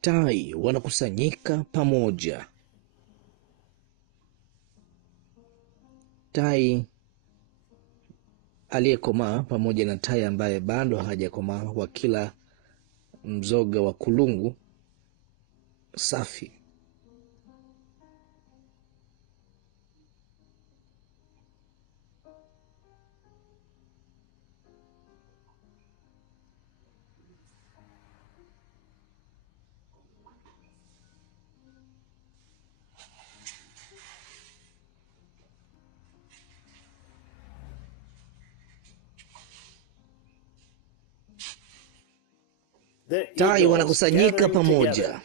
Tai wanakusanyika pamoja. Tai aliyekomaa pamoja na tai ambaye bado hajakomaa, wakila mzoga wa kulungu safi. Tai wanakusanyika pamoja.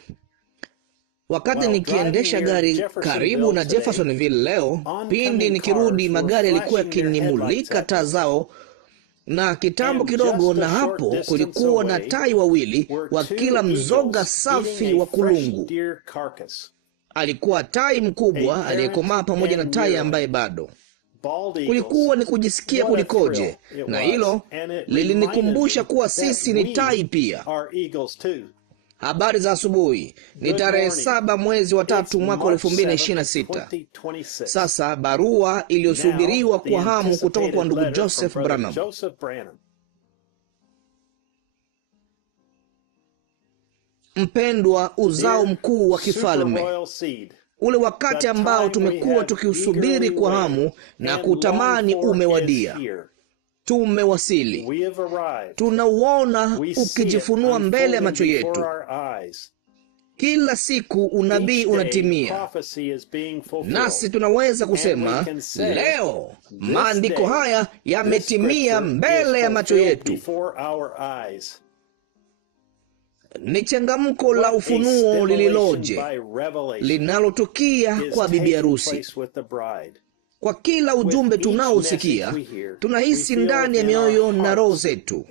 Wakati nikiendesha gari karibu na Jeffersonville leo, pindi nikirudi, magari yalikuwa yakinimulika taa zao, na kitambo kidogo na hapo kulikuwa na tai wawili wakila mzoga safi wa kulungu. Alikuwa tai mkubwa aliyekomaa pamoja na tai ambaye bado. Kulikuwa ni kujisikia kulikoje, na hilo lilinikumbusha kuwa sisi ni tai pia. Habari za asubuhi. Ni tarehe 7 mwezi wa 3 mwaka 2026. Sasa barua iliyosubiriwa kwa hamu kutoka kwa ndugu Joseph Branham. Mpendwa, uzao mkuu wa kifalme, ule wakati ambao tumekuwa tukiusubiri kwa hamu na kutamani umewadia. Tumewasili. Tunauona ukijifunua mbele ya macho yetu. Kila siku unabii unatimia, nasi tunaweza kusema leo maandiko haya yametimia mbele ya macho yetu. Ni changamko la ufunuo lililoje linalotukia kwa bibi harusi. Kwa kila ujumbe tunaosikia, tunahisi ndani ya mioyo na roho zetu,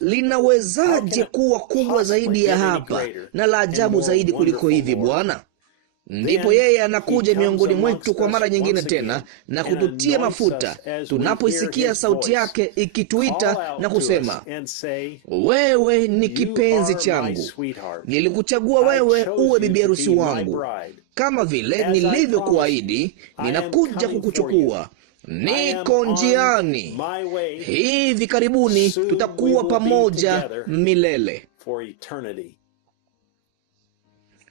linawezaje kuwa kubwa zaidi ya hapa na la ajabu zaidi kuliko hivi Bwana? Ndipo yeye anakuja miongoni mwetu kwa mara nyingine tena na kututia mafuta, tunapoisikia sauti yake ikituita na kusema, wewe ni kipenzi changu, nilikuchagua wewe uwe bibi harusi wangu. Kama vile nilivyokuahidi, ninakuja kukuchukua. Niko njiani. Hivi karibuni tutakuwa pamoja milele.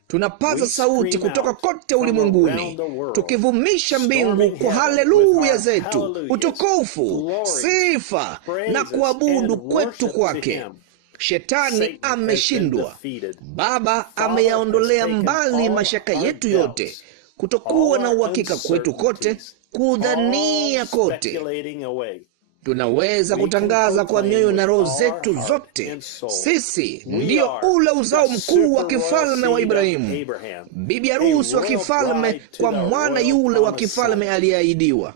Tunapaza sauti kutoka kote ulimwenguni, tukivumisha mbingu kwa haleluya zetu, utukufu, sifa na kuabudu kwetu kwake. Shetani ameshindwa. Baba ameyaondolea mbali mashaka yetu yote, kutokuwa na uhakika kwetu kote, kudhania kote. Tunaweza kutangaza kwa mioyo na roho zetu zote, sisi ndio ule uzao mkuu wa kifalme wa Ibrahimu, bibi harusi wa kifalme kwa mwana yule wa kifalme aliyeahidiwa.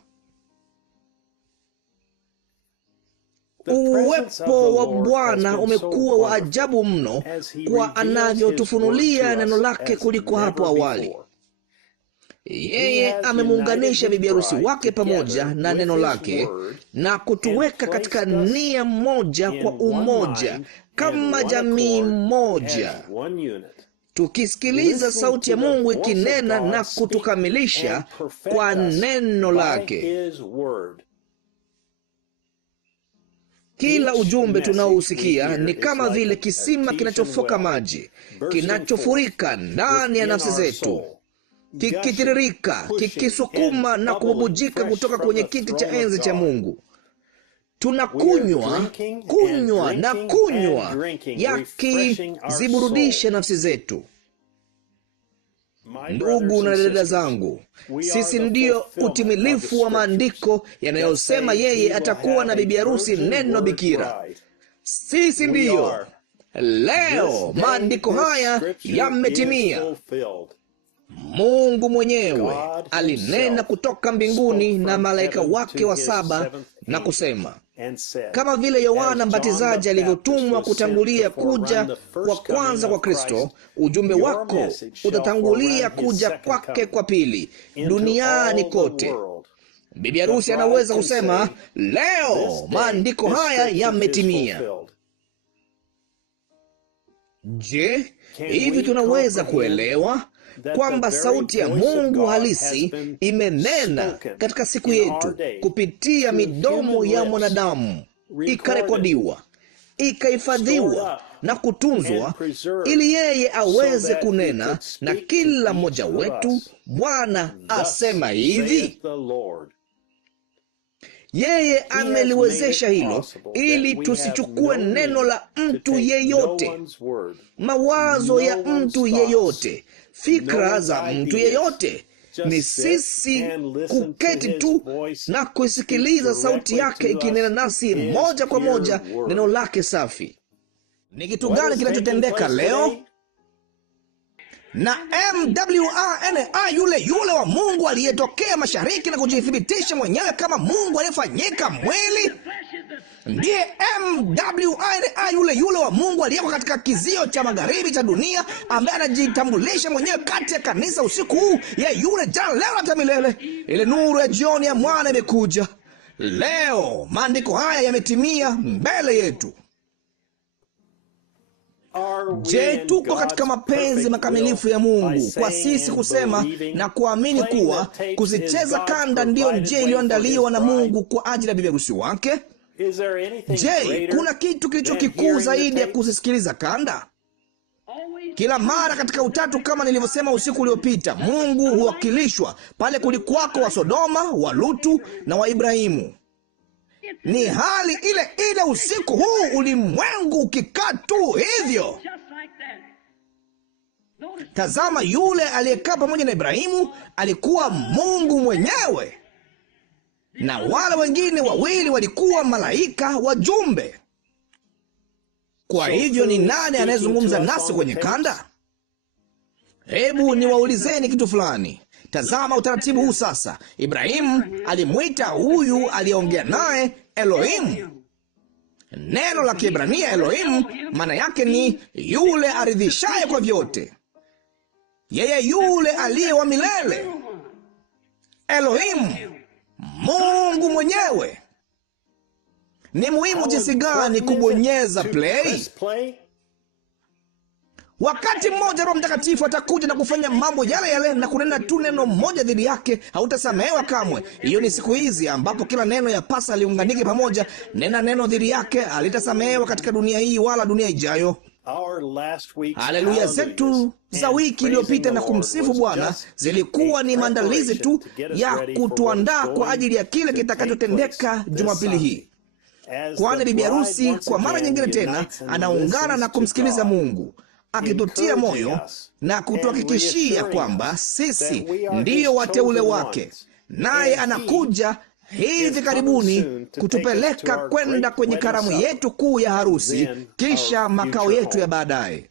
Uwepo wa Bwana umekuwa wa ajabu mno kwa anavyotufunulia neno lake kuliko hapo awali. Yeye amemuunganisha bibi harusi wake pamoja na neno lake na kutuweka katika nia moja kwa umoja, kama jamii moja, tukisikiliza sauti ya Mungu ikinena na kutukamilisha kwa neno lake. Kila ujumbe tunaousikia ni kama vile kisima kinachofoka maji, kinachofurika ndani ya nafsi zetu, kikitiririka, kikisukuma na kububujika kutoka kwenye kiti cha enzi cha Mungu. Tunakunywa na kunywa, yakiziburudisha nafsi zetu. Ndugu na dada zangu, sisi ndio utimilifu wa maandiko yanayosema yeye atakuwa na bibi harusi neno bikira. Sisi ndiyo. Leo maandiko haya yametimia. Mungu mwenyewe alinena kutoka mbinguni na malaika wake wa 7 na kusema, kama vile Yohana Mbatizaji alivyotumwa kutangulia kuja kwa kwanza kwa Kristo, ujumbe wako utatangulia kuja kwake kwa pili duniani kote. Bibi harusi anaweza kusema, leo maandiko haya yametimia. Je, hivi tunaweza kuelewa kwamba sauti ya Mungu halisi imenena katika siku yetu kupitia midomo ya mwanadamu, ikarekodiwa, ikahifadhiwa na kutunzwa, ili yeye aweze kunena na kila mmoja wetu, Bwana asema hivi. Yeye ameliwezesha hilo ili tusichukue neno la mtu yeyote, mawazo ya mtu yeyote, fikra za mtu yeyote. Ni sisi kuketi tu na kusikiliza sauti yake ikinena nasi moja kwa moja neno lake safi. Ni kitu gani kinachotendeka leo? Na MWRNA yule wa Mungu aliyetokea mashariki na kujithibitisha mwenyewe kama Mungu aliyefanyika mwili, ndiye MWRNA yule wa Mungu aliyeko katika kizio cha magharibi cha dunia, ambaye anajitambulisha mwenyewe kati ya kanisa usiku huu, ya yule jana, leo hata milele. Ile nuru ya jioni ya mwana imekuja leo. Maandiko haya yametimia mbele yetu. Je, tuko katika mapenzi makamilifu ya Mungu kwa sisi kusema na kuamini kuwa kuzicheza kanda ndiyo njia iliyoandaliwa na Mungu kwa ajili ya bibi harusi wake? Je, kuna kitu kilicho kikuu zaidi ya kuzisikiliza kanda? Kila mara katika Utatu, kama nilivyosema usiku uliopita, Mungu huwakilishwa pale kulikuwako wa Sodoma, wa Lutu na wa Ibrahimu. Ni hali ile ile usiku huu, ulimwengu ukikaa tu hivyo. Tazama, yule aliyekaa pamoja na Ibrahimu alikuwa Mungu mwenyewe, na wale wengine wawili walikuwa malaika wajumbe. Kwa hivyo ni nani anayezungumza nasi kwenye kanda? Hebu niwaulizeni kitu fulani. Tazama utaratibu huu sasa. Ibrahimu alimwita huyu aliyeongea naye Elohimu. Neno la Kiebrania Elohimu maana yake ni yule aridhishaye kwa vyote, yeye yule aliye wa milele. Elohimu, Mungu mwenyewe. Ni muhimu jinsi gani kubonyeza play. Wakati mmoja Roho Mtakatifu atakuja na kufanya mambo yale yale na kunena tu neno moja dhidi yake, hautasamehewa kamwe. Hiyo ni siku hizi ambapo kila neno yapasa liunganike pamoja. Nena neno dhidi yake, halitasamehewa katika dunia hii wala dunia ijayo. Haleluya zetu za wiki iliyopita na kumsifu Bwana zilikuwa ni maandalizi tu ya kutuandaa kwa ajili ya kile kitakachotendeka Jumapili hii, kwani bibi harusi kwa mara nyingine tena anaungana na kumsikiliza Mungu, akitutia moyo na kutuhakikishia kwamba sisi ndiyo wateule wake, naye anakuja hivi karibuni kutupeleka kwenda kwenye karamu yetu kuu ya harusi, kisha makao yetu ya baadaye.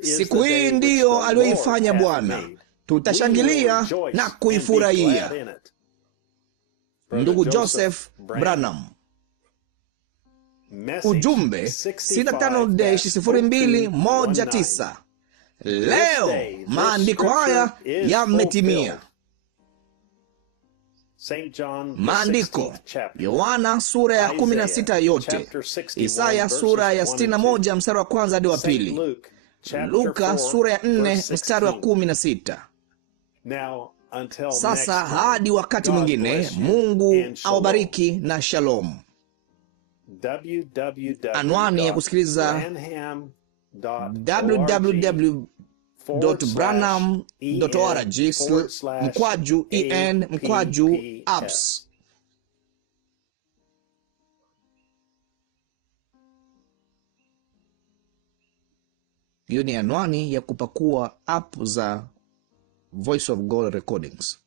Siku hii ndiyo aliyoifanya Bwana, tutashangilia na kuifurahia. Ndugu Joseph Branham. Ujumbe 65-0219. Leo maandiko haya yametimia. Maandiko: Yohana sura ya 16 yote, Isaya sura ya 61 mstari wa kwanza hadi wa pili, Luka sura ya 4 mstari wa 16. Sasa hadi wakati mwingine, Mungu awabariki na shalom. Anwani ya kusikiliza www.branham.org/en/apps. Hiyo ni anwani ya kupakua app za Voice of God Recordings.